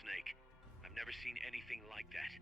Snake. I've never seen anything like that.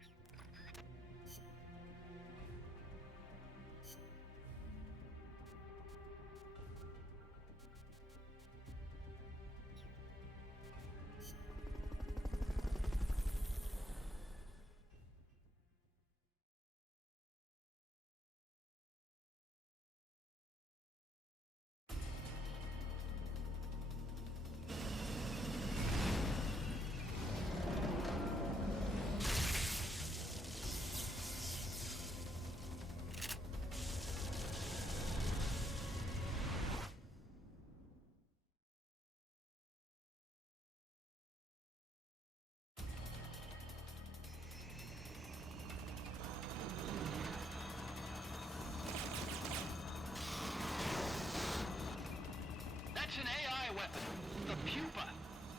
That's an AI weapon. The Pupa.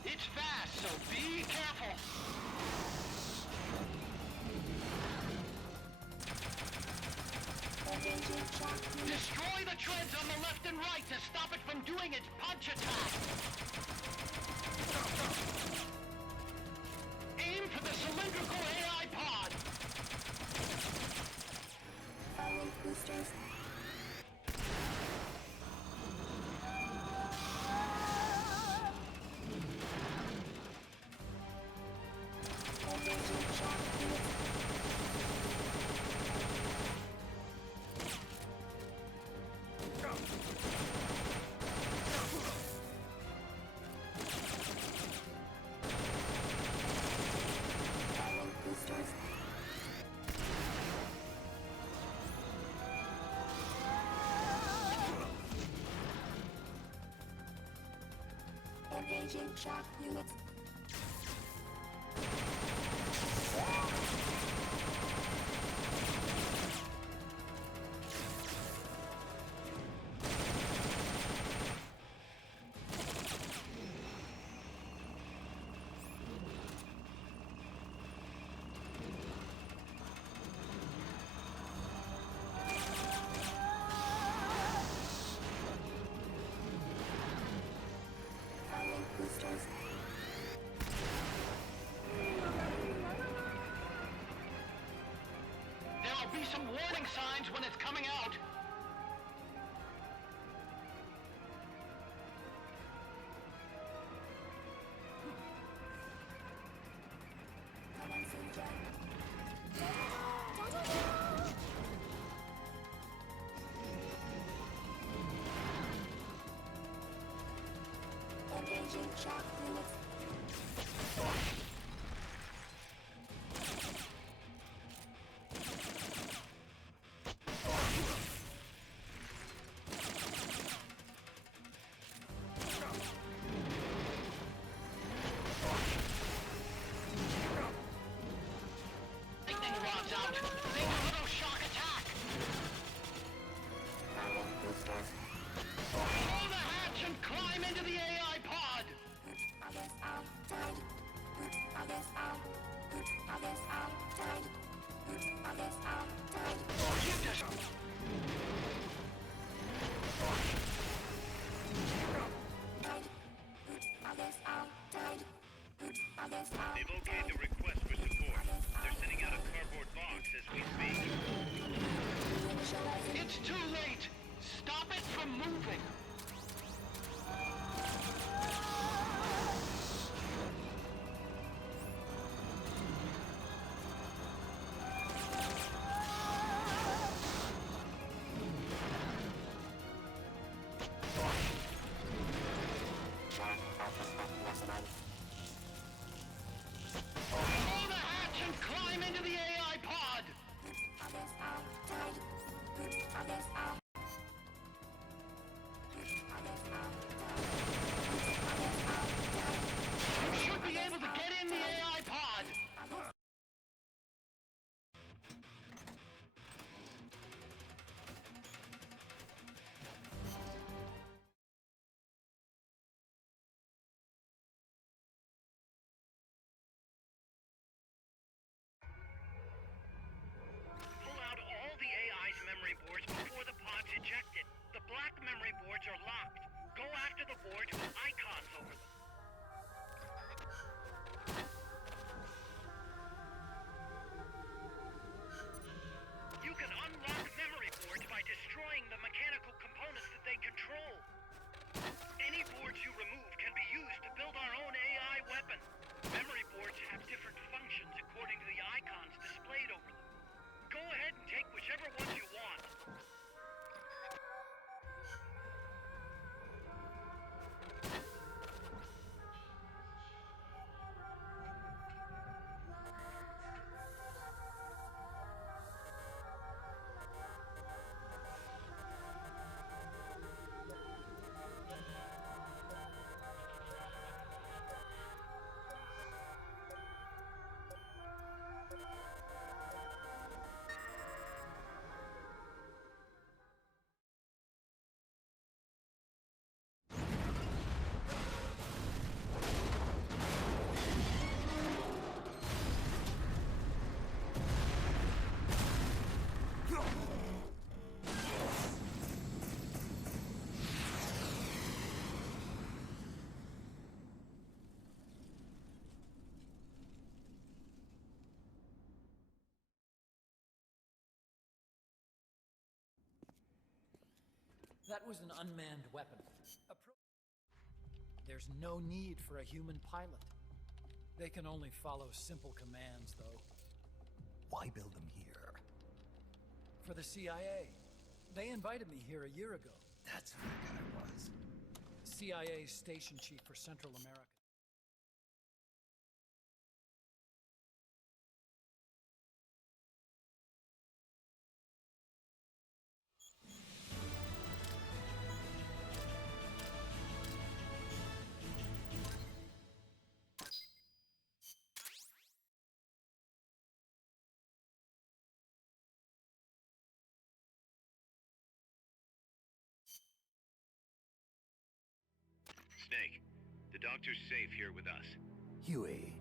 It's fast, so be careful. Destroy the treads on the left and right to stop it from doing its punch attack. Aim for the cylindrical AI pod. Boosters. Engaging shock units. Boosters. There'll be some warning signs when it's coming out. Commencing jet. Engaging shock units. Lightning rods out. Make a little shock attack. Boosters. Pull the hatch and climb into the AI pod. Others outside. Others out. Others outside. Others outside. You just... Others outside. Others outside. They've okayed the request for support. They're sending out a cardboard box as we speak. Initializing. It's too late. Stop it from moving. Pull the hatch and climb into the AI pod. Others outside. Others out. Others outside. Others outside. You should be able to get in the AI pod. Others That was an unmanned weapon. There's no need for a human pilot. They can only follow simple commands, though. Why build them here? For the CIA. They invited me here a year ago. That's who that guy was. CIA station chief for Central America. Snake, the doctor's safe here with us. Huey.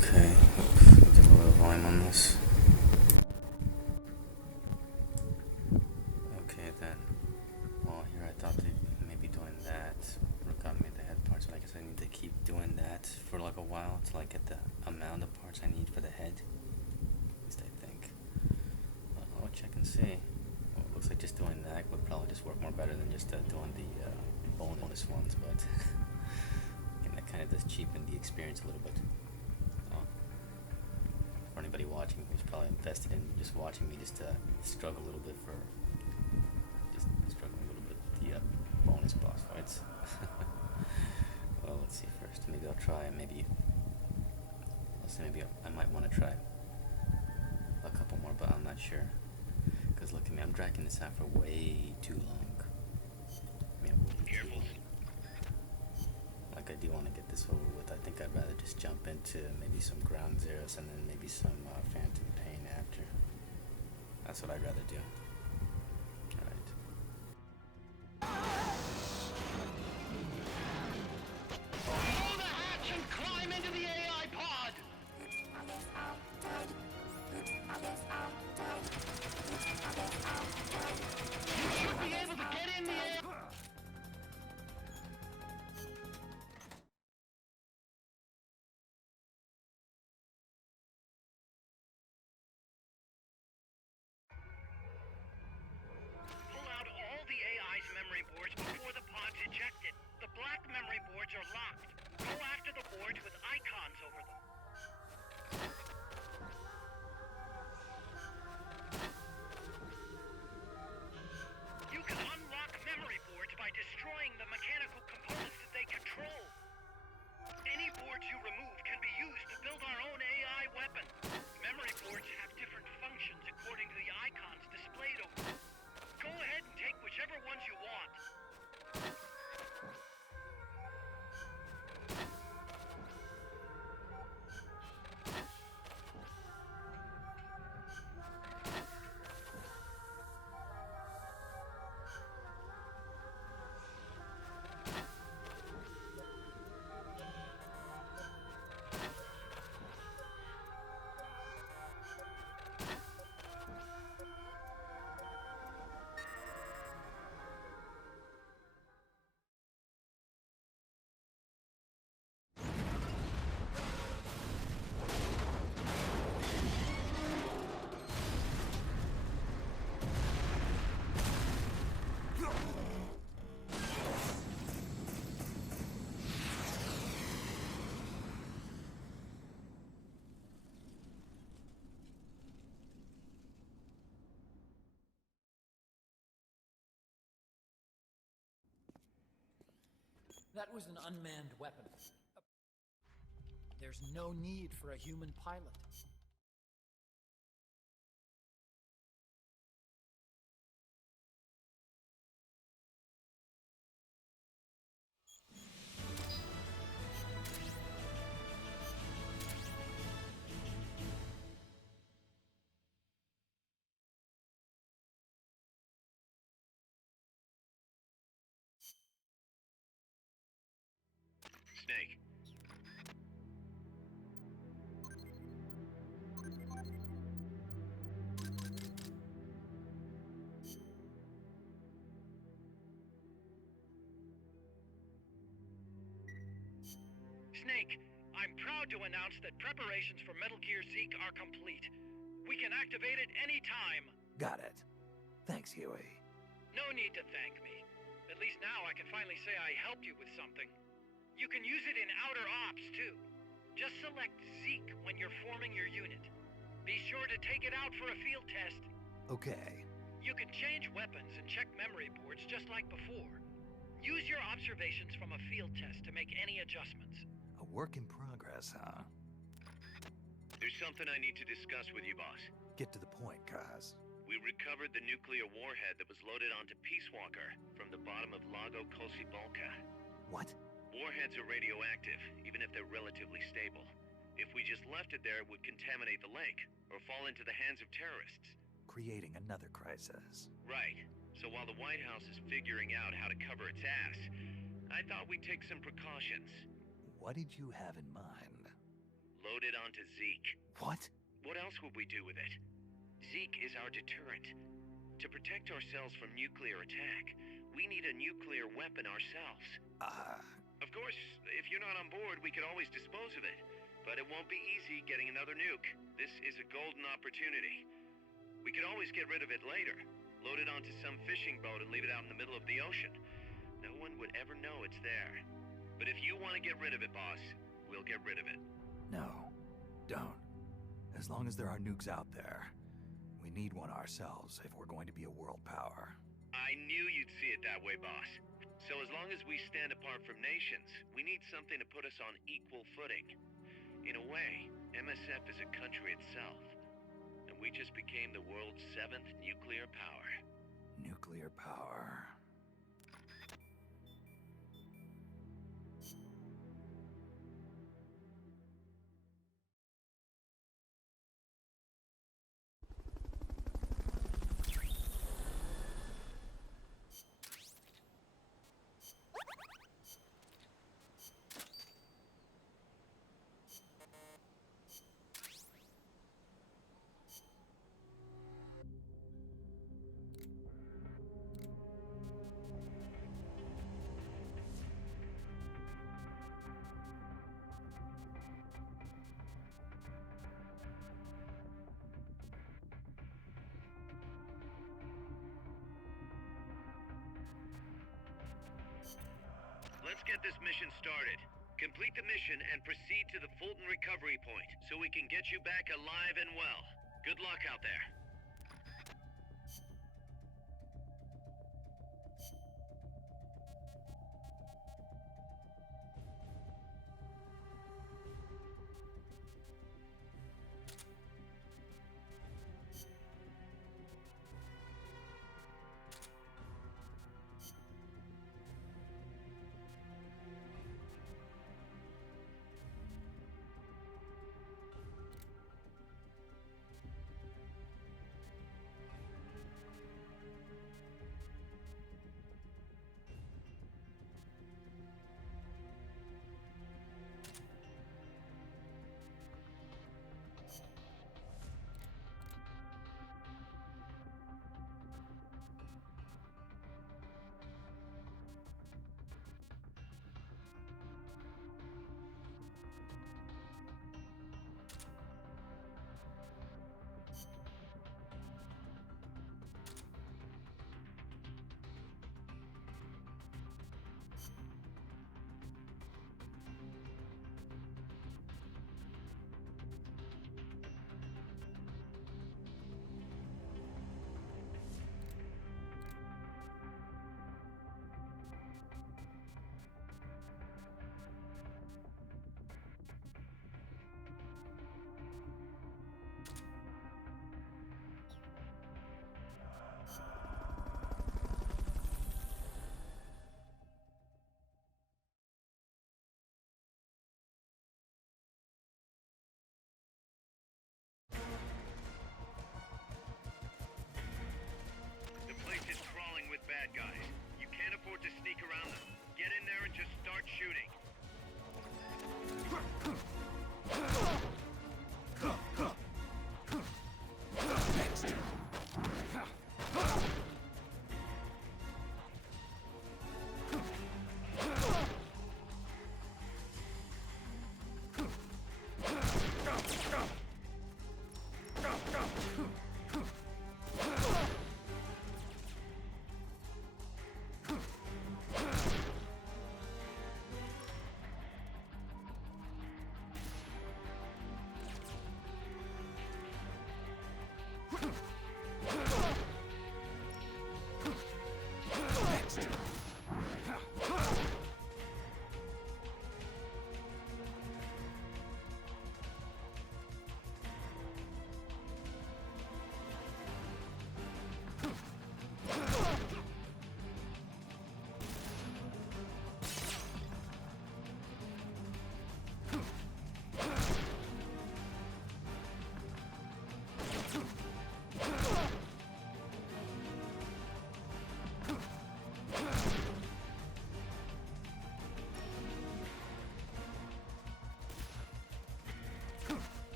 Okay, get a little volume on this. Okay then. Well, here I thought they may be doing that. Got me the head parts, but I guess I need to keep doing that for like a while till I get the amount of parts I need for the head. At least I think. I'll check and see. Well, it looks like just doing that would probably just work more better than just doing the bonus ones, but again, that kind of does cheapen the experience a little bit. For anybody watching who's probably invested in just watching me just struggle a little bit for struggling a little bit with the bonus boss fights. Well, let's see first. Maybe I'll try. Maybe I might want to try a couple more, but I'm not sure. Because look at me, I'm dragging this out for way too long. I mean, Careful. Like I do want to get this over with. I think I'd rather just jump into maybe some Ground Zeroes and then maybe some Phantom Pain after. That's what I'd rather do. Alright. Blow the hatch and climb into the AI pod! You should be able to get in the air. Pull out all the AI's memory boards before the pod's ejected. The black memory boards are locked. Go after the boards with icons over them. You can unlock memory boards by destroying the mechanical components that they control. Any boards you remove can be used to build our own AI weapon. Memory boards have different functions according to the icons displayed over them. Go ahead and take whichever ones you want. That was an unmanned weapon. There's no need for a human pilot. Snake. Snake, I'm proud to announce that preparations for Metal Gear Zeke are complete. We can activate it any time. Got it. Thanks, Huey. No need to thank me. At least now I can finally say I helped you with something. You can use it in outer ops, too. Just select Zeke when you're forming your unit. Be sure to take it out for a field test. Okay. You can change weapons and check memory boards just like before. Use your observations from a field test to make any adjustments. A work in progress, huh? There's something I need to discuss with you, boss. Get to the point, Kaz. We recovered the nuclear warhead that was loaded onto Peace Walker from the bottom of Lago Kosibolka. What? Warheads are radioactive, even if they're relatively stable. If we just left it there, it would contaminate the lake, or fall into the hands of terrorists. Creating another crisis. Right. So while the White House is figuring out how to cover its ass, I thought we'd take some precautions. What did you have in mind? Load it onto Zeke. What? What else would we do with it? Zeke is our deterrent. To protect ourselves from nuclear attack, we need a nuclear weapon ourselves. Of course, if you're not on board, we could always dispose of it. But it won't be easy getting another nuke. This is a golden opportunity. We could always get rid of it later. Load it onto some fishing boat and leave it out in the middle of the ocean. No one would ever know it's there. But if you want to get rid of it, boss, we'll get rid of it. No. Don't. As long as there are nukes out there, we need one ourselves if we're going to be a world power. I knew you'd see it that way, boss. So as long as we stand apart from nations, we need something to put us on equal footing. In a way, MSF is a country itself. And we just became the world's 7th nuclear power. Nuclear power. Let's get this mission started. Complete the mission and proceed to the Fulton recovery point so we can get you back alive and well. Good luck out there.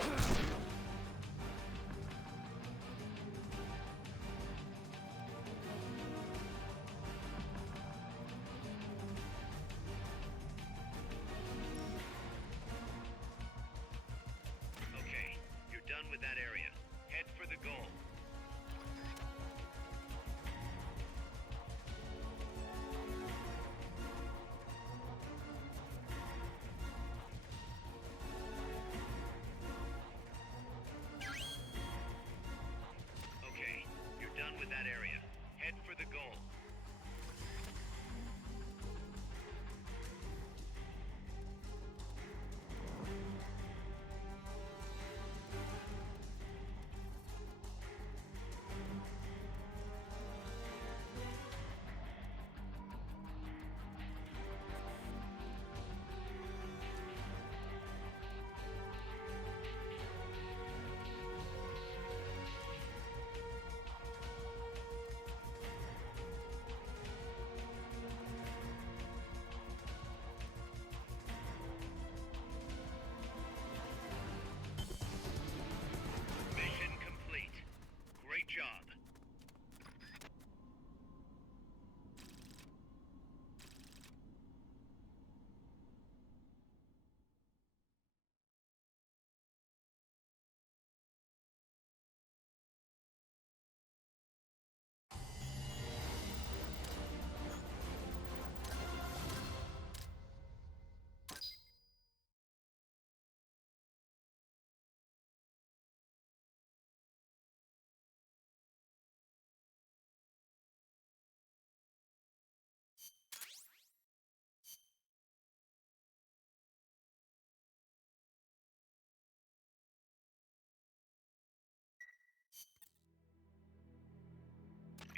Okay, you're done with that area. Head for the goal. Okay, you're done with that area. Head for the goal. Mission complete. Great job.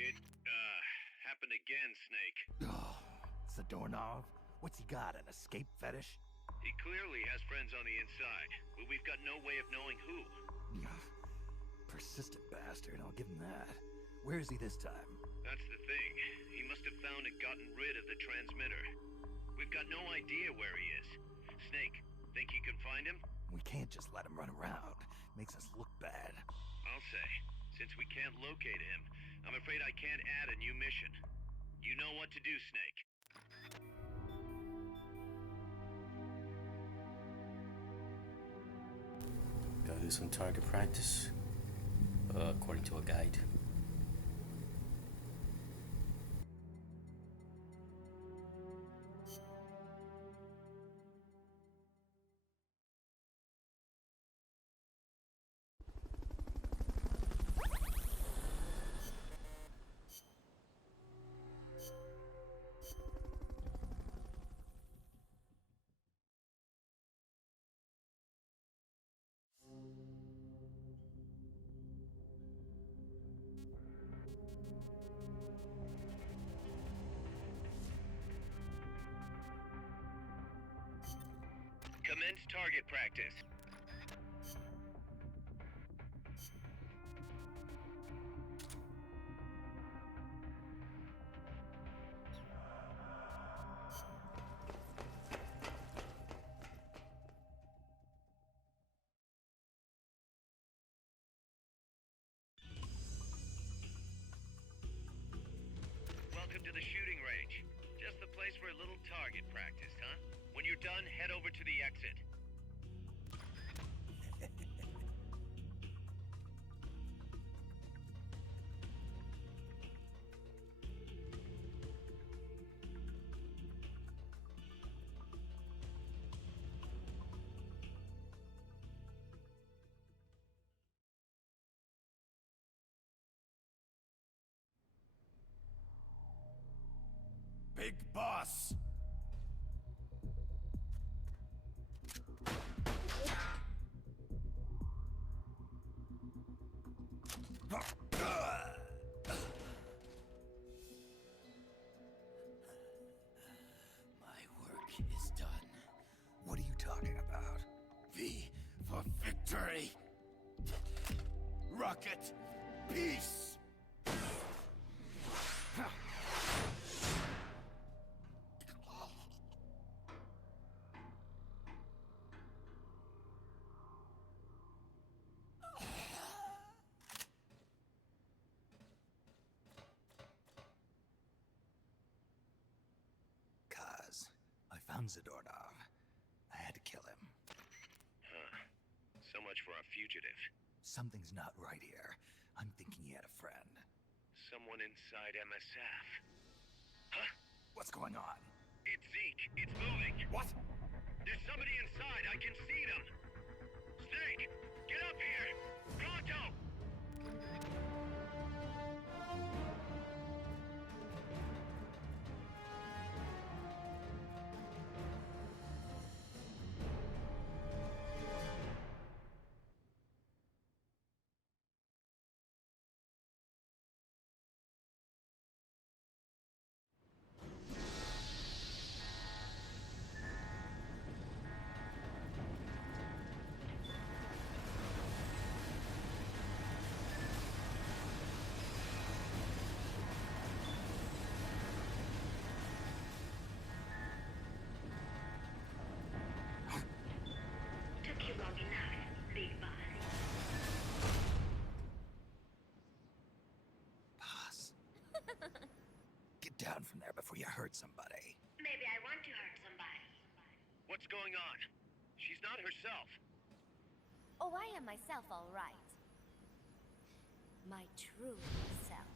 It, happened again, Snake. Oh, it's the doorknob. What's he got, an escape fetish? He clearly has friends on the inside, but we've got no way of knowing who. Persistent bastard, I'll give him that. Where is he this time? That's the thing. He must have found and gotten rid of the transmitter. We've got no idea where he is. Snake, think you can find him? We can't just let him run around. Makes us look bad. I'll say. Since we can't locate him, I'm afraid I can't add a new mission. You know what to do, Snake. Gotta do some target practice, according to a guide. Commence target practice. Welcome to the shooting range. Just the place for a little target practice, huh? When you're done, head over to the exit. Big boss! My work is done. What are you talking about? V for victory. Rocket, peace. found Zadornov. I had to kill him. Huh. So much for a fugitive. Something's not right here. I'm thinking he had a friend. Someone inside MSF. Huh? What's going on? It's Zeke. It's moving. What? There's somebody inside. I can see them. Snake, get up here. Pronto! Took you long enough, big boss. Boss. Get down from there before you hurt somebody. Maybe I want to hurt somebody. What's going on? She's not herself. Oh, I am myself, all right. My true self.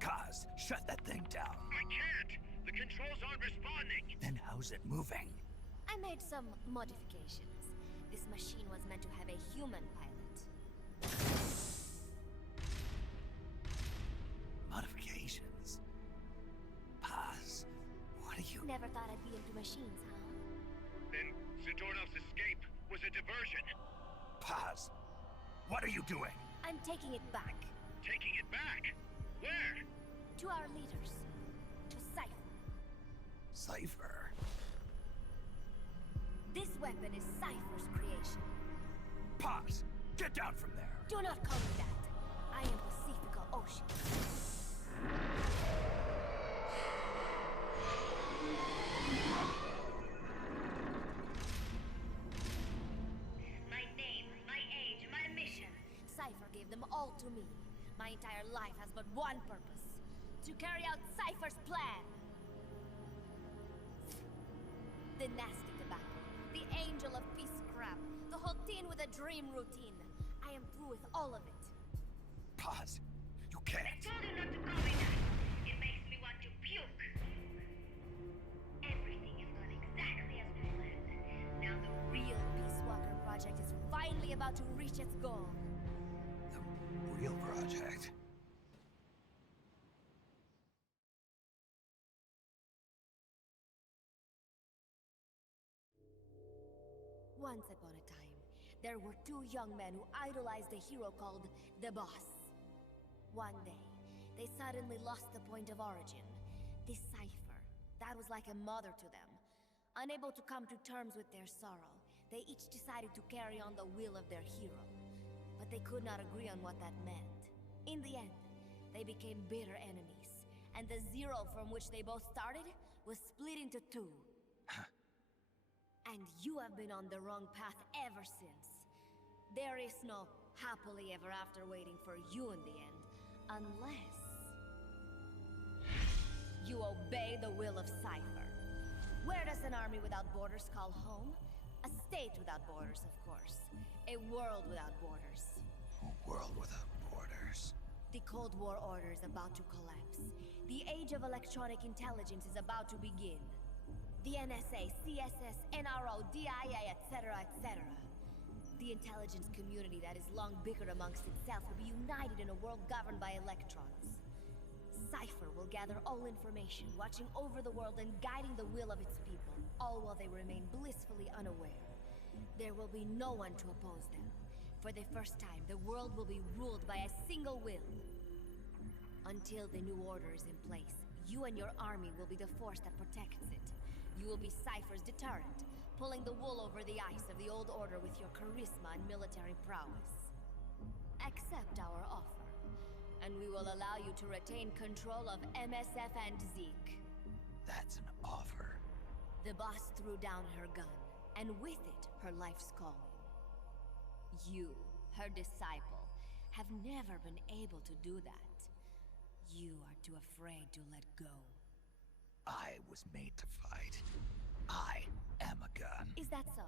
Kaz, shut that thing down. I can't! The controls aren't responding! Then how's it moving? I made some modifications. This machine was meant to have a human pilot. Modifications? Paz, what are you... Never thought I'd be into machines, huh? Then Zadornov's escape was a diversion. Paz, what are you doing? I'm taking it back. Taking it back? Where? To our leaders. To Cypher. Cypher? This weapon is Cypher's creation. Paz, get down from there. Do not call me that. I am Pacifica Ocean. My name, my age, my mission. Cypher gave them all to me. My entire life has but one purpose. To carry out Cypher's plan. The nasty tobacco. The angel of peace scrap. The whole teen with a dream routine. I am through with all of it. Paz, you can't. Told you not to call me that. It makes me want to puke. Everything has gone exactly as we planned. Now the Real Peace Walker project is finally about to reach its goal. The real project. Once upon a time, there were two young men who idolized a hero called the Boss. One day, they suddenly lost the point of origin. This Cypher, that was like a mother to them. Unable to come to terms with their sorrow, they each decided to carry on the will of their hero. But they could not agree on what that meant. In the end, they became bitter enemies, and the Zero from which they both started was split into two. And you have been on the wrong path ever since. There is no happily ever after waiting for you in the end, unless you obey the will of Cypher. Where does an army without borders call home? A state without borders, of course. A world without borders. A world without borders. The Cold War order is about to collapse. The age of electronic intelligence is about to begin. The NSA, CSS, NRO, DIA, etc., etc. The intelligence community that has long bickered amongst itself will be united in a world governed by electrons. Cypher will gather all information, watching over the world and guiding the will of its people, all while they remain blissfully unaware. There will be no one to oppose them. For the first time, the world will be ruled by a single will. Until the new order is in place, you and your army will be the force that protects it. You will be Cypher's deterrent, pulling the wool over the eyes of the old order with your charisma and military prowess. Accept our offer, and we will allow you to retain control of MSF and Zeke. That's an offer. The boss threw down her gun, and with it, her life's calling. You, her disciple, have never been able to do that. You are too afraid to let go. I was made to fight. I am a gun. Is that so?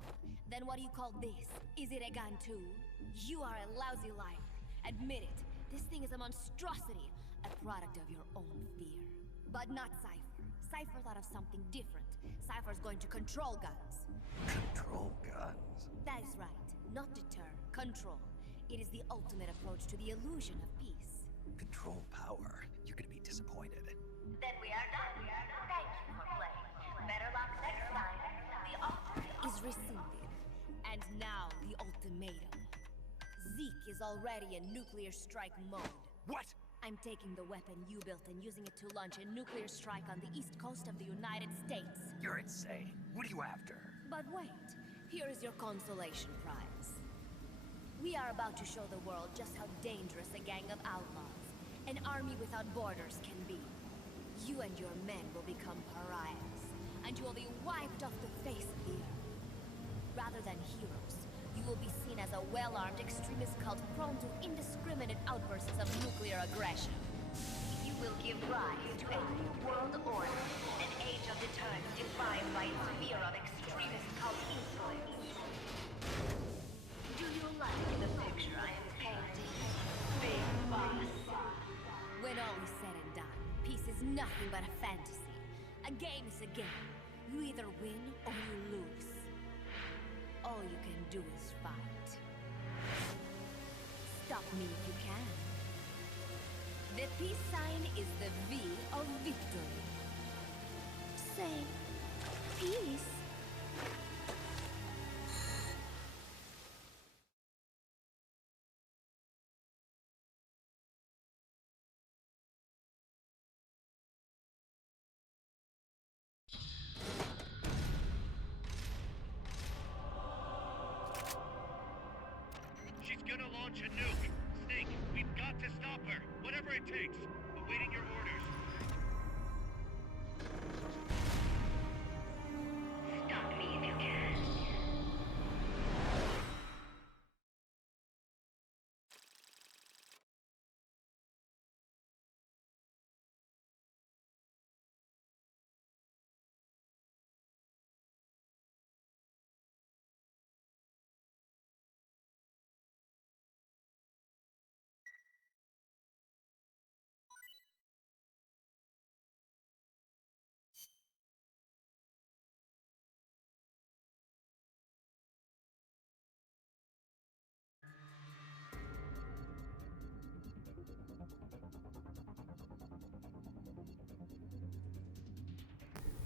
Then what do you call this? Is it a gun too? You are a lousy liar. Admit it. This thing is a monstrosity. A product of your own fear. But not Cypher. Cypher thought of something different. Cypher's going to control guns. Control guns. That is right. Not deter. Control. It is the ultimate approach to the illusion of peace. Control power. You're gonna be disappointed. Then we are done. Thank you for playing. Better luck next time. The offer Is rescinded. And now the ultimatum. Zeke is already in nuclear strike mode. What? I'm taking the weapon you built and using it to launch a nuclear strike on the east coast of the United States. You're insane. What are you after? But wait, here is your consolation prize. We are about to show the world just how dangerous a gang of outlaws, an army without borders can be. You and your men will become pariahs, and you will be wiped off the face of the earth. Rather than heroes, you will be seen as a well-armed extremist cult prone to indiscriminate outbursts of nuclear aggression. you will give rise to a new world order, an age of deterrence defined by its fear of extremist cult influence. Do you like the picture I am painting, Big Boss? When all is said and done, peace is nothing but a fantasy. A game is a game. You either win or you lose. All you can do is fight. Stop me if you can. The peace sign is the V of victory. Say, peace. She's gonna launch a nuke. Snake, we've got to stop her. Whatever it takes. Awaiting your orders. Stop me if you can.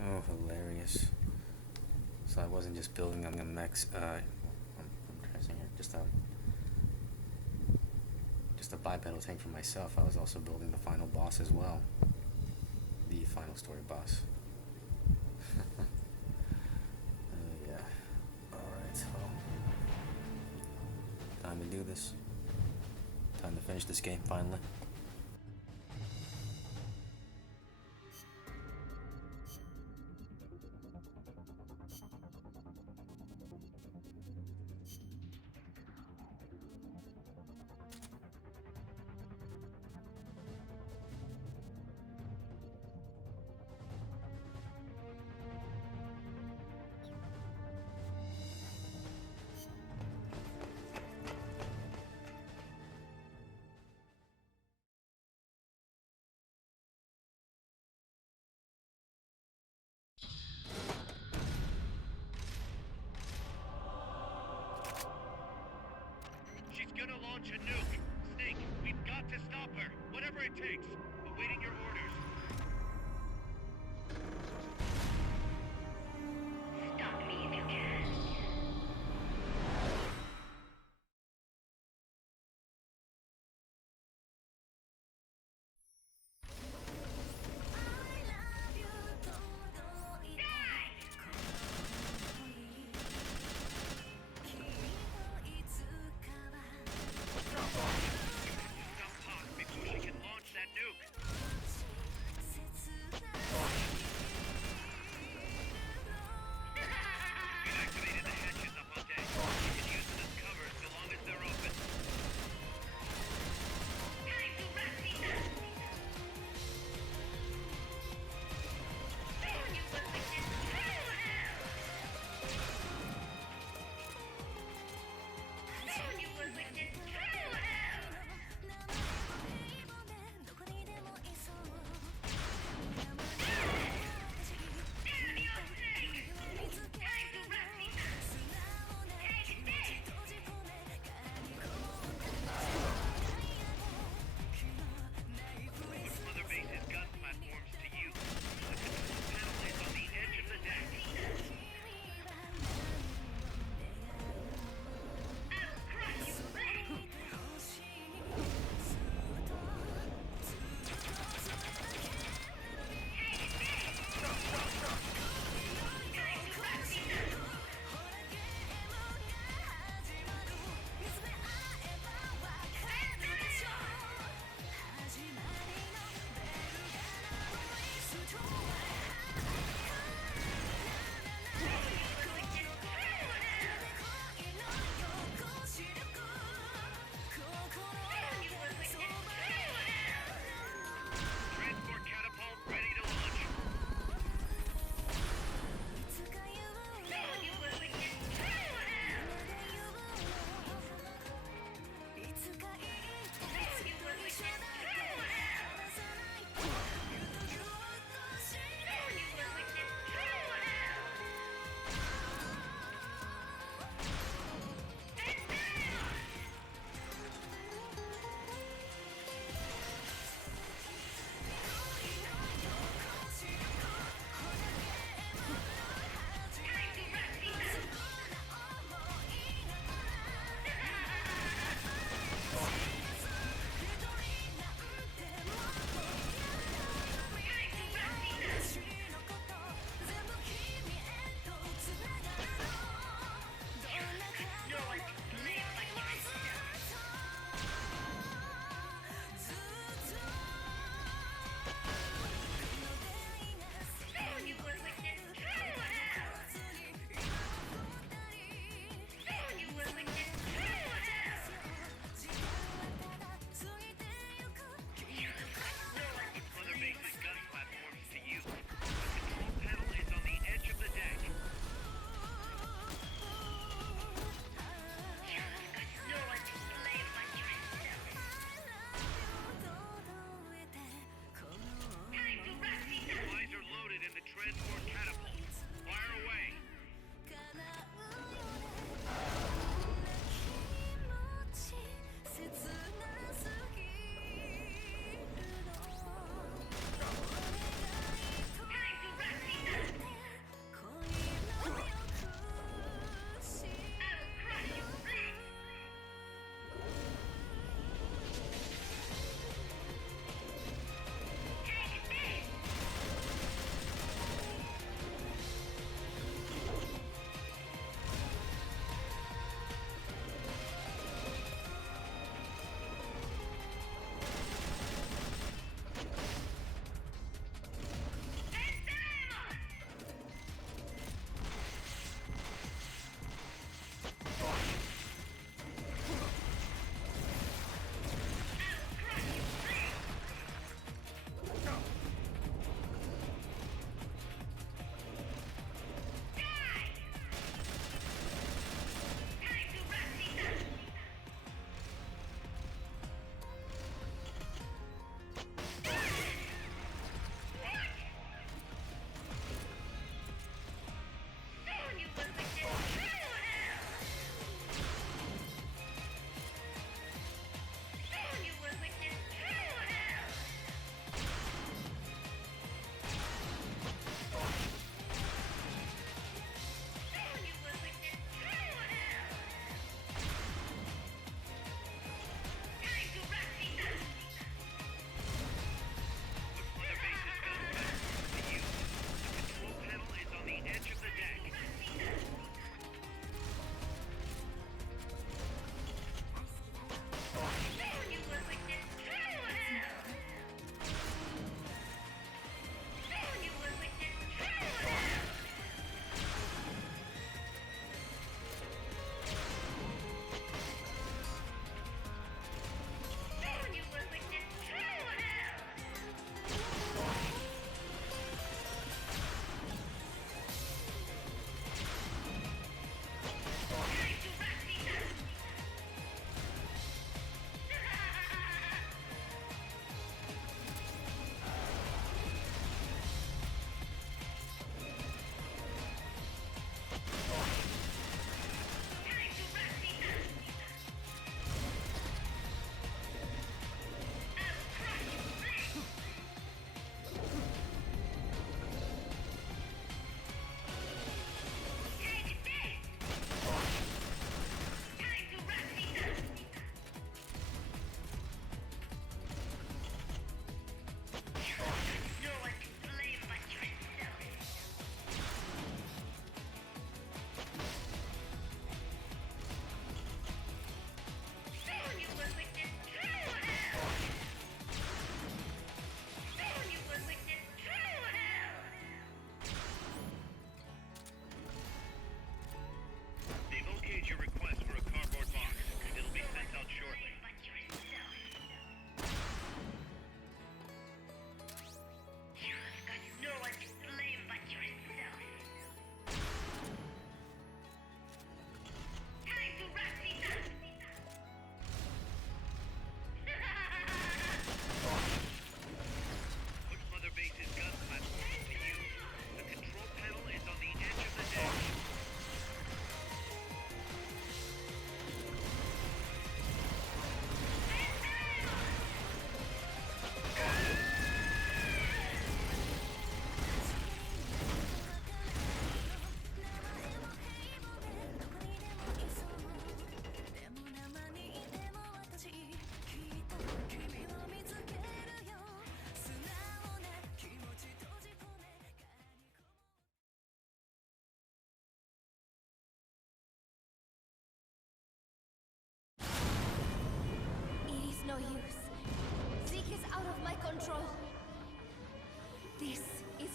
Oh, hilarious. So I wasn't just building on the mechs, I'm pressing here, just a bipedal tank for myself. I was also building the final boss as well. The final story boss. Yeah. Alright, well. Time to do this. Time to finish this game finally. She's gonna launch a nuke. Snake, we've got to stop her. Whatever it takes. Awaiting your orders. Stop me if you can. Stop Hawk before she can launch that nuke.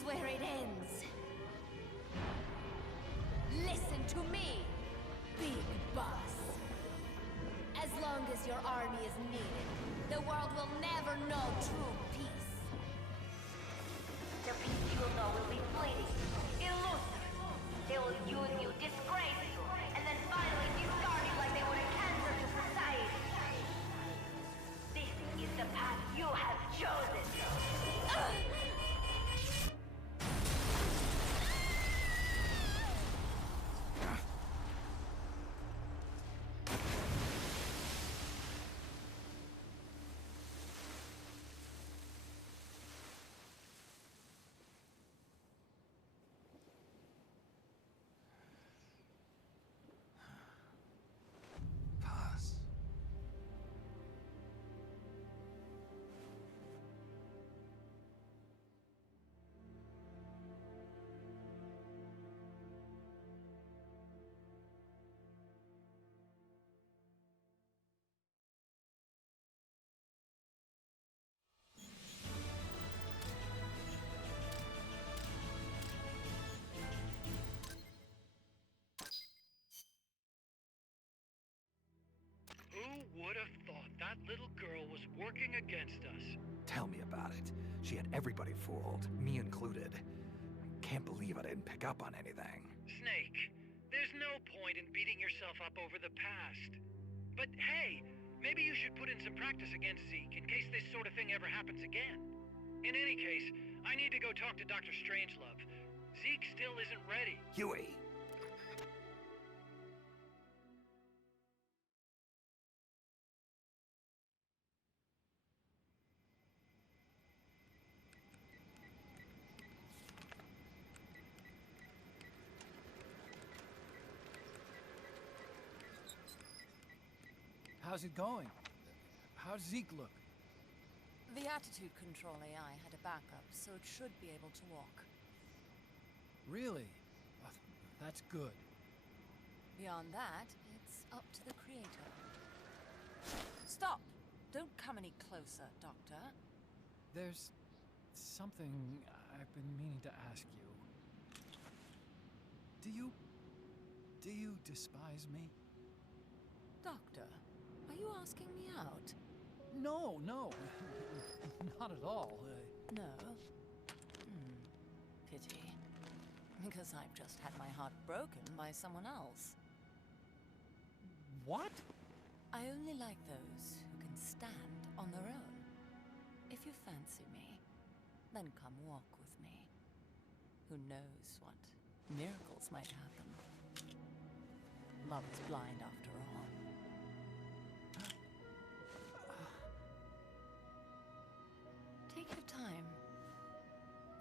where it ends. Listen to me, Big Boss. As long as your army is needed, the world will never know true peace. The peace you'll know will be fleeting, elusive. They will use you, disgrace you, and then finally discard you like they would a cancer to society. This is the path you have chosen. Paz. Who would have thought that little girl was working against us? Tell me about it. She had everybody fooled, me included. I can't believe I didn't pick up on anything. Snake, there's no point in beating yourself up over the past. But hey, maybe you should put in some practice against Zeke in case this sort of thing ever happens again. In any case, I need to go talk to Dr. Strangelove. Zeke still isn't ready. Huey! How's it going? How's Zeke look? The attitude control AI had a backup, so it should be able to walk. Really? That's good. Beyond that, it's up to the creator. Stop! Don't come any closer, Doctor. There's something I've been meaning to ask you. Do you despise me? Doctor, are you asking me out? No, not at all. No? Pity. Because I've just had my heart broken by someone else. What? I only like those who can stand on their own. If you fancy me, then come walk with me. Who knows what miracles might happen? Love is blind after all. Take your time.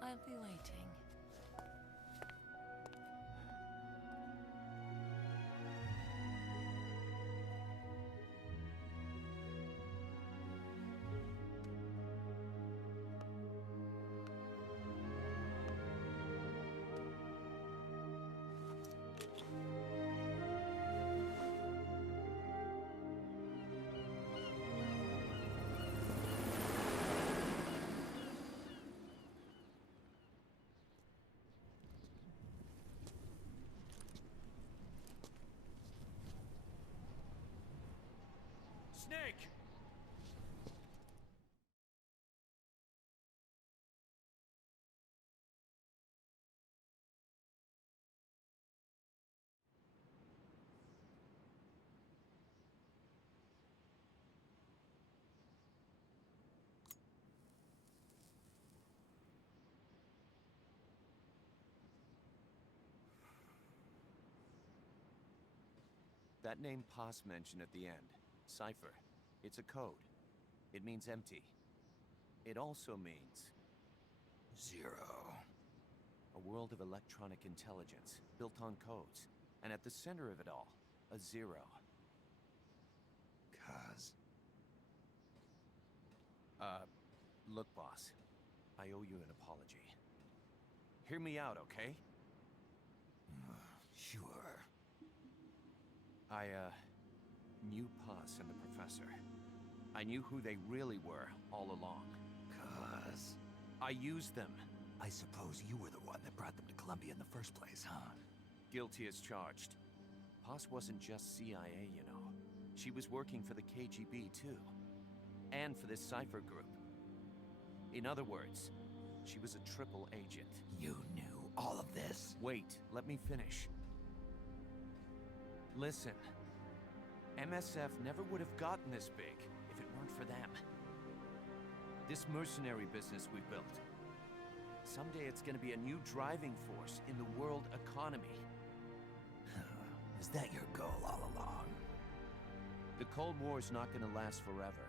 I'll be waiting. Snake! That name Paz mentioned at the end, Cipher, it's a code. It means empty. It also means Zero. a world of electronic intelligence built on codes, and at the center of it all, a zero. Cuz. Look, boss, I owe you an apology. Hear me out, okay? Sure. I knew Paz and the Professor. I knew who they really were all along. Cuz. I used them I suppose you were the one that brought them to Columbia in the first place, huh? Guilty as charged. Paz wasn't just CIA, you know. She was working for the KGB, too. And for this Cypher group. In other words, she was a triple agent. You knew all of this? Wait, let me finish. Listen. MSF never would have gotten this big if it weren't for them. This mercenary business we built. Someday it's gonna be a new driving force in the world economy. Is that your goal all along? The Cold War's not gonna last forever.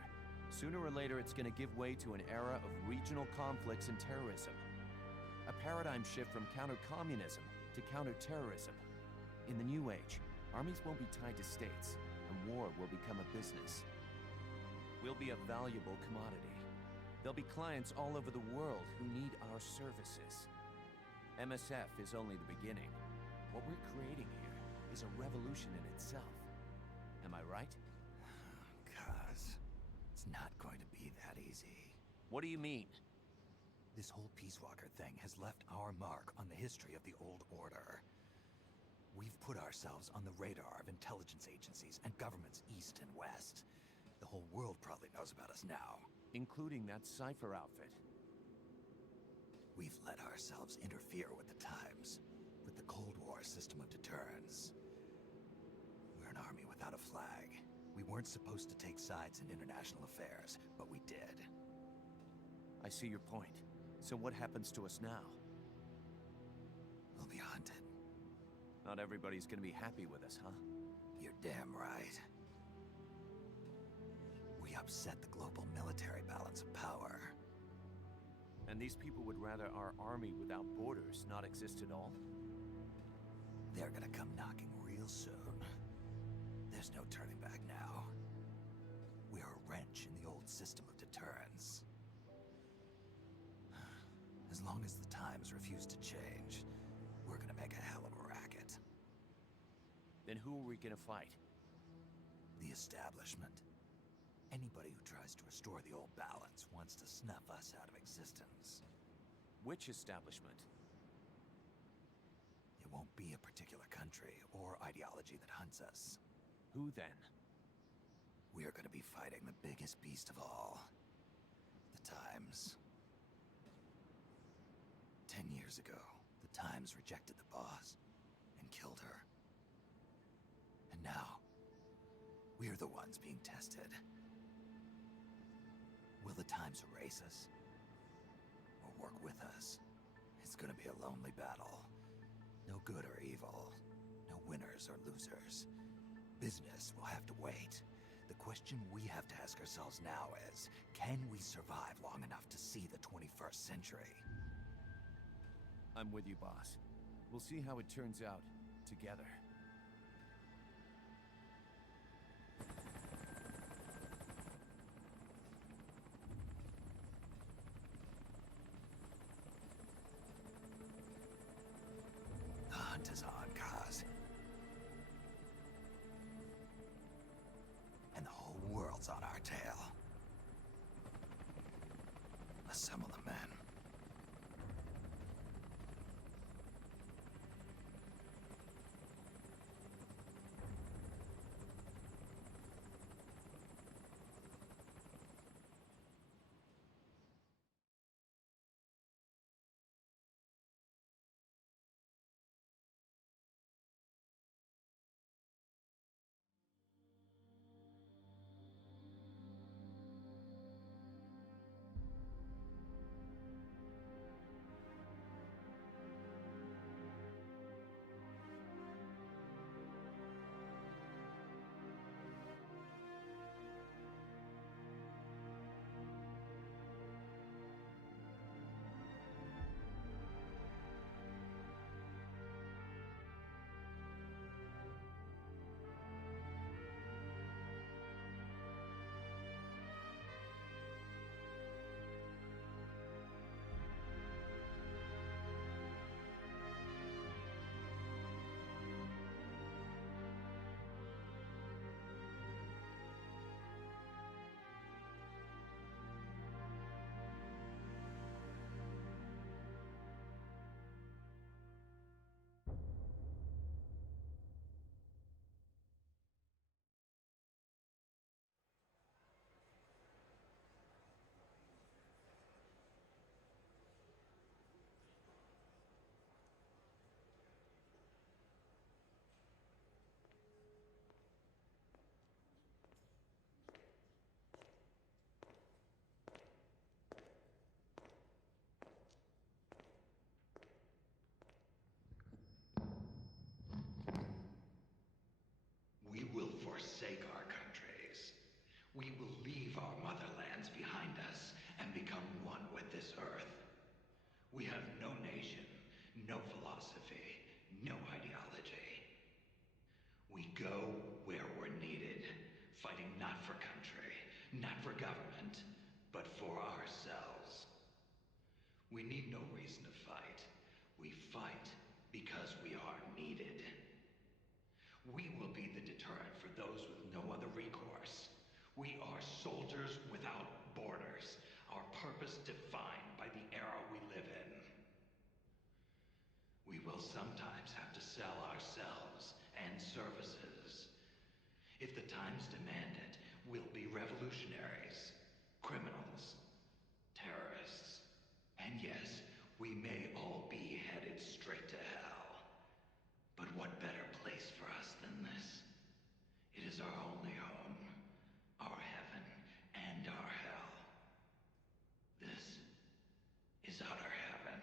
Sooner or later, it's gonna give way to an era of regional conflicts and terrorism. A paradigm shift from counter-communism to counter-terrorism. In the new age, armies won't be tied to states, and war will become a business. We'll be a valuable commodity. There'll be clients all over the world who need our services. MSF is only the beginning. What we're creating here is a revolution in itself. Am I right? Cuz, it's not going to be that easy. What do you mean? This whole Peace Walker thing has left our mark on the history of the Old Order. We've put ourselves on the radar of intelligence agencies and governments east and west. The whole world probably knows about us now. Including that Cypher outfit. We've let ourselves interfere with the times, with the Cold War system of deterrence. We're an army without a flag. We weren't supposed to take sides in international affairs, but we did. I see your point. So what happens to us now? We'll be hunted. Not everybody's gonna be happy with us, huh? You're damn right. We upset the global military balance of power. And these people would rather our army without borders not exist at all? They're gonna come knocking real soon. There's no turning back now. We're a wrench in the old system of deterrence. As long as the times refuse to change, we're gonna make a hell of a racket. Then who are we gonna fight? The establishment. Anybody who tries to restore the old balance wants to snuff us out of existence. Which establishment? It won't be a particular country or ideology that hunts us. Who then? We are going to be fighting the biggest beast of all. The Times. 10 years ago, the Times rejected the boss and killed her. And now, we're the ones being tested. Will the Times erase us? Or work with us? It's gonna be a lonely battle. No good or evil. No winners or losers. Business will have to wait. The question we have to ask ourselves now is, can we survive long enough to see the 21st century? I'm with you, boss. We'll see how it turns out together. The hunt is on, Kaz. And the whole world's on our tail. Assemble the men. We have no nation, no philosophy, no ideology. We go where we're needed, fighting not for country, not for government, but for ourselves. We need no reason to fight. We fight because we are needed. We will be the deterrent for those with no other recourse. We are soldiers without borders, our purpose defined by the era we live in. We will sometimes have to sell ourselves and services. If the times demand it, we'll be revolutionaries, criminals, terrorists. And yes, we may all be headed straight to hell. But what better place for us than this? It is our only home, our heaven and our hell. This is outer heaven.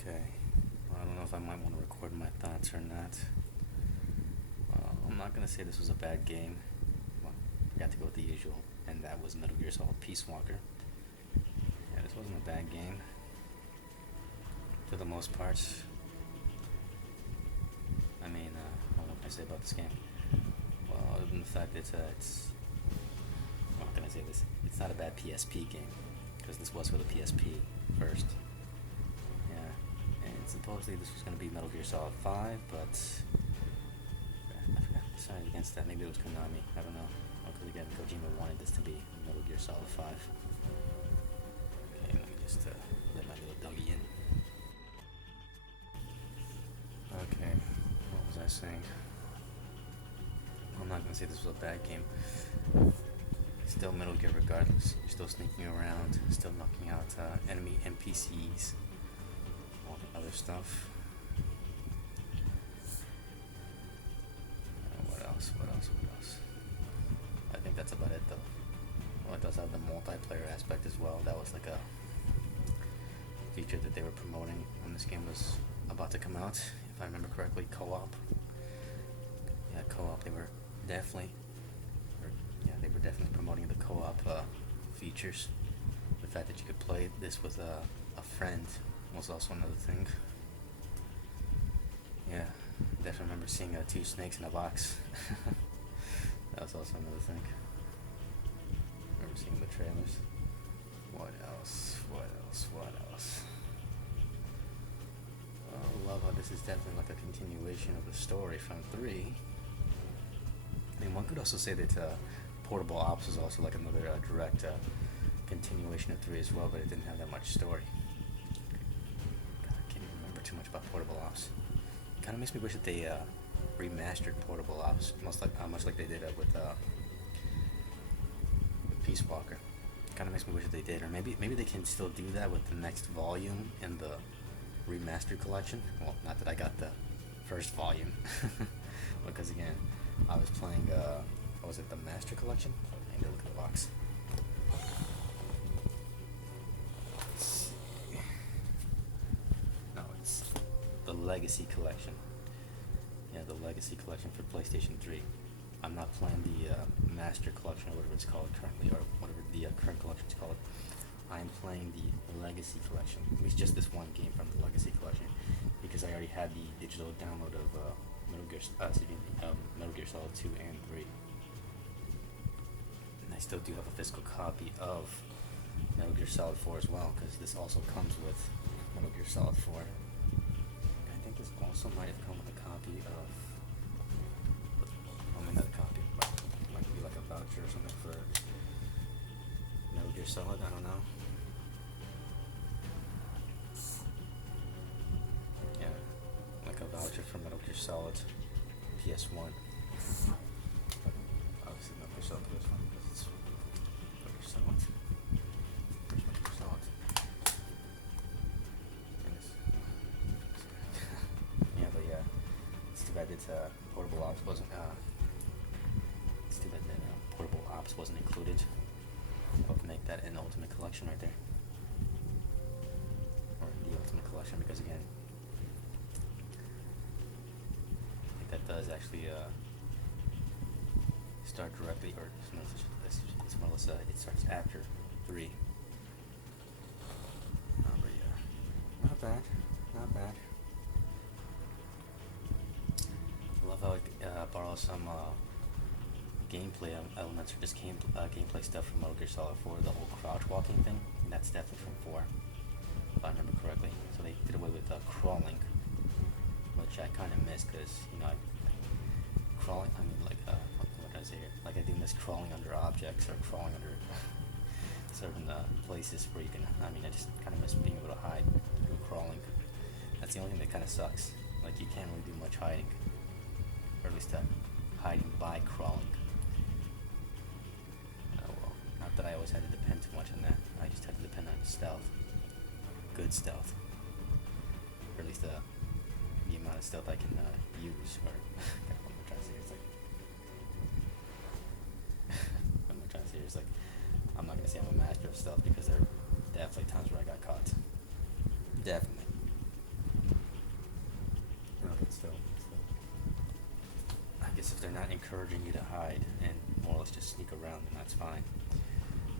Okay. Well, I don't know if I might want to record my thoughts or not. Well, I'm not gonna say this was a bad game. Well, I got to go with the usual, and that was Metal Gear Solid Peace Walker. Yeah, this wasn't a bad game. For the most part. I mean, what can I say about this game? Well, other than the fact that it's how can I say this? It's not a bad PSP game, because this was for the PSP first. Supposedly this was going to be Metal Gear Solid 5, but I forgot who decided against that. Maybe it was Konami. I don't know. Because again, Kojima wanted this to be Metal Gear Solid 5. Okay, let me just let my little doggy in. Okay, what was I saying? I'm not going to say this was a bad game. Still Metal Gear regardless. You're still sneaking around, still knocking out enemy NPCs. Other stuff. What else? I think that's about it though. Well, it does have the multiplayer aspect as well. That was like a feature that they were promoting when this game was about to come out, if I remember correctly. Co-op. Yeah, co-op. They were definitely promoting the co-op features. The fact that you could play this with a friend was also another thing. Yeah, definitely remember seeing 2 snakes in a box. That was also another thing. Remember seeing the trailers. What else? Well, I love how this is definitely like a continuation of the story from 3. I mean, one could also say that Portable Ops was also like another direct continuation of 3 as well, but it didn't have that much story. Too much about Portable Ops. Kind of makes me wish that they remastered Portable Ops, much like they did with Peace Walker. Kind of makes me wish that they did, or maybe they can still do that with the next volume in the remastered collection. Well, not that I got the first volume, because again, I was playing. What was it, the Master Collection? I need to look at the box. The Legacy Collection. Yeah, the Legacy Collection for PlayStation 3. I'm not playing the Master Collection or whatever it's called currently, or whatever the current collection's called. I'm playing the Legacy Collection. At least just this one game from the Legacy Collection, because I already had the digital download of Metal Gear Solid 2 and 3. And I still do have a physical copy of Metal Gear Solid 4 as well, because this also comes with Metal Gear Solid 4. I think this also might have come with a copy of, I mean, not a copy, but might be like a voucher or something for Metal Gear Solid, I don't know. Yeah, like a voucher for Metal Gear Solid PS1. Obviously Metal Gear Solid PS1 because it's Metal Gear Solid. Where's Metal Gear Solid? Yeah, but yeah, it's too bad that Portable Ops wasn't, it's too bad that Portable Ops wasn't included. I would make that an Ultimate Collection right there. Or the Ultimate Collection, because again, I think that does actually start directly, or no, it's more or less, it starts after 3. But yeah, not bad, not bad. I love how it borrows some gameplay elements, or just gameplay stuff from Metal Gear Solid 4, the whole crouch walking thing, and that's definitely from 4, if I remember correctly. So they did away with crawling, which I kind of miss, because, you know, crawling, I mean, like, what did I say here? Like, I do miss crawling under objects, or crawling under certain places where you can, I mean, I just kind of miss being able to hide through crawling. That's the only thing that kind of sucks. Like, you can't really do much hiding, or at least hiding by crawling. Well, not that I always had to depend too much on that. I just had to depend on stealth. Good stealth. Or at least the amount of stealth I can use, or what am I trying to say? It's like what am I trying to say? It's like, I'm not gonna say I'm a master of stealth, because there are definitely times where I got caught. Definitely. No, but still. I guess if they're not encouraging you to hide and more or less just sneak around, then that's fine.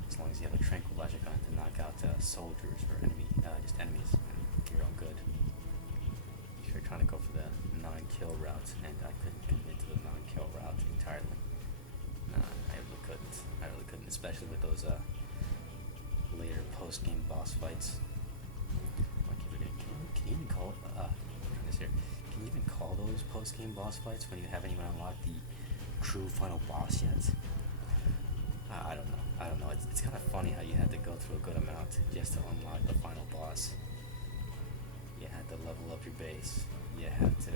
As long as you have a tranquilizer gun to knock out soldiers or just enemies, you're all good. If you're trying to go for the non-kill route, and I couldn't commit to the non-kill route entirely. Nah, I really couldn't. Especially with those later post-game boss fights. Like, can you even call Can you even call those post-game boss fights when you haven't even unlocked the true final boss yet? I don't know. It's kind of funny how you had to go through a good amount just to unlock the final boss. You had to level up your base. You had to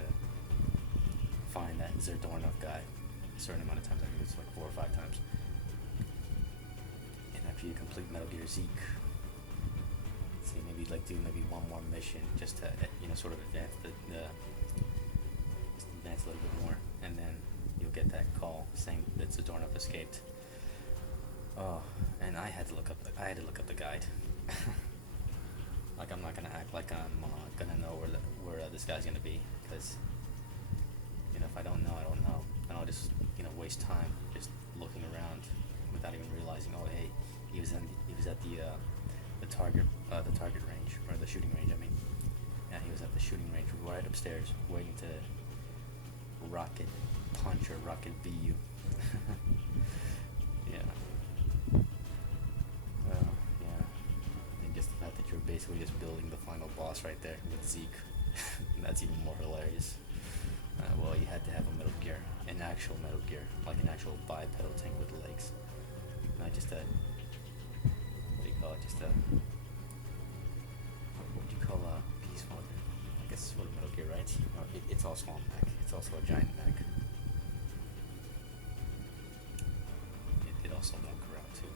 find that Zerdornov guy a certain amount of times. I think it's like 4 or 5 times. And after you complete Metal Gear Zeke, so maybe like do maybe one more mission just to sort of advance advance a little bit more, and then you'll get that call saying that Zerdornov escaped. Oh, and I had to look up the guide. Like, I'm not gonna act like I'm gonna know where this guy's gonna be, because if I don't know, I don't know, and I'll just waste time just looking around without even realizing. Oh, hey, he was at the target range, or the shooting range. I mean, yeah, he was at the shooting range right upstairs, waiting to rocket punch or rocket beat you. Yeah. And just the fact that you're basically just building the final boss right there with Zeke. That's even more hilarious. Well, you had to have an actual Metal Gear, like an actual bipedal tank with legs. Not just what do you call it? What do you call peaceful? I guess it's for Metal Gear, right? No, it's also a mech. It's also a giant mech. It also won't corrupt too.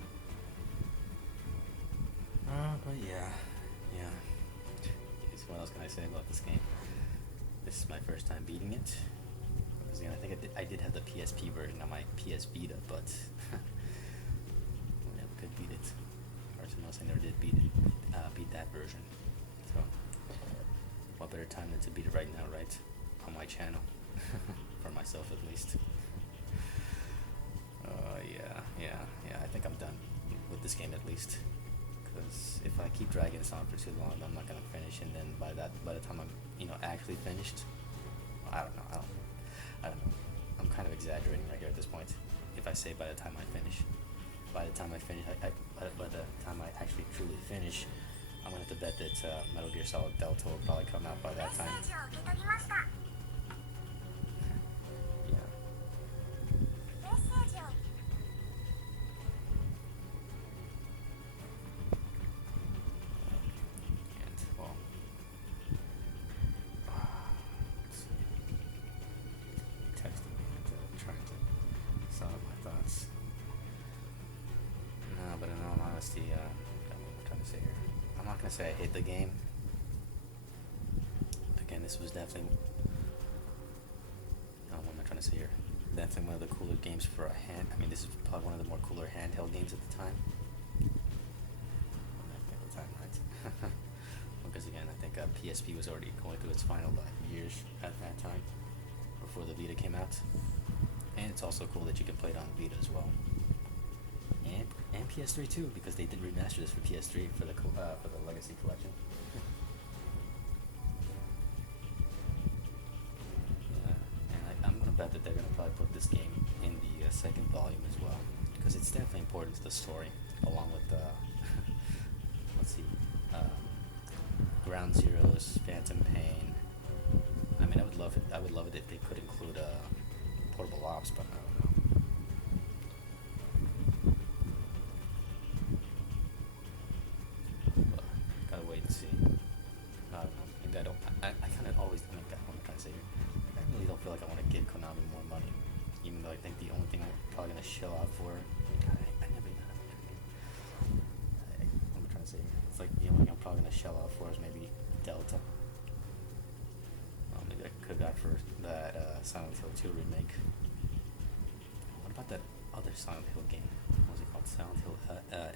But yeah. So what else can I say about this game? This is my first time beating it. Because again, I think I did have the PSP version on my PS Vita, but I never could beat it. Or something else, I never did beat that version. So what better time than to beat it right now, right? On my channel. For myself at least. Yeah, I think I'm done with this game at least. Because if I keep dragging this on for too long, I'm not gonna finish, and then by the time I'm actually finished, I don't know. I'm kind of exaggerating right here at this point if I say by the time I finish. by the time I finish, by the time I actually truly finish, I'm gonna have to bet that Metal Gear Solid Delta will probably come out by that time. Yeah. And well, let's see. He texted me trying to sum up my thoughts. No, but in all honesty, what am I trying to say here? I'm not gonna say I hate the game. Again, this was definitely. What am I trying to say here? Definitely one of the cooler games for a hand. I mean, this is probably one of the more cooler handheld games at the time. At the time, right? Because again, I think PSP was already going through its final years at that time, before the Vita came out. And it's also cool that you can play it on Vita as well. And PS3 too, because they did remaster this for PS3 for the Legacy Collection. And I'm gonna bet that they're gonna probably put this game in the second volume as well, because it's definitely important to the story, along with let's see, Ground Zeroes, Phantom Pain. I mean, I would love it if they could include Portable Ops, but I don't know. Gotta wait and see. I don't know. Maybe I don't. I kind of always. I mean, what I'm trying to say here. I really don't feel like I want to give Konami more money, even though I think the only thing I'm probably gonna shell out for. I never. What am I trying to say here? It's like the only thing I'm probably gonna shell out for is maybe Delta. Maybe I could have got for that Silent Hill 2 remake. What about that other Silent Hill game? What was it called? Silent Hill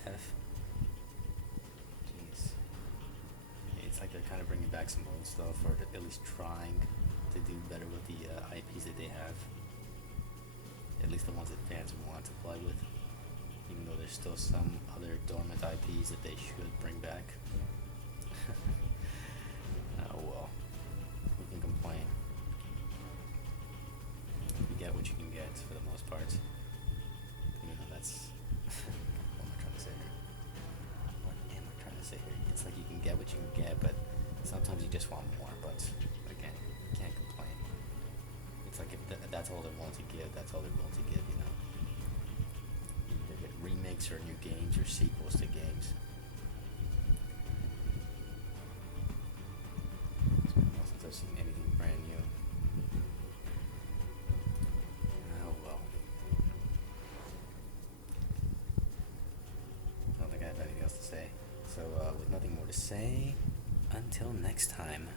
F? Jeez. It's like they're kind of bringing back some old stuff, or at least trying to do better with the IPs that they have. At least the ones that fans want to play with. Even though there's still some other dormant IPs that they should bring back. Oh well. Who can complain? You get what you can get for the most part. You know, that's what am I trying to say here? What am I trying to say here? It's like you can get what you can get, but sometimes you just want more. But again, you can't complain. It's like if that's all they're willing to give, that's all they're willing to give. You know, you either get remakes or new games or sequels to games. It's been a while since I've seen anything brand new. Oh well. I don't think I have anything else to say. So with nothing more to say, until next time.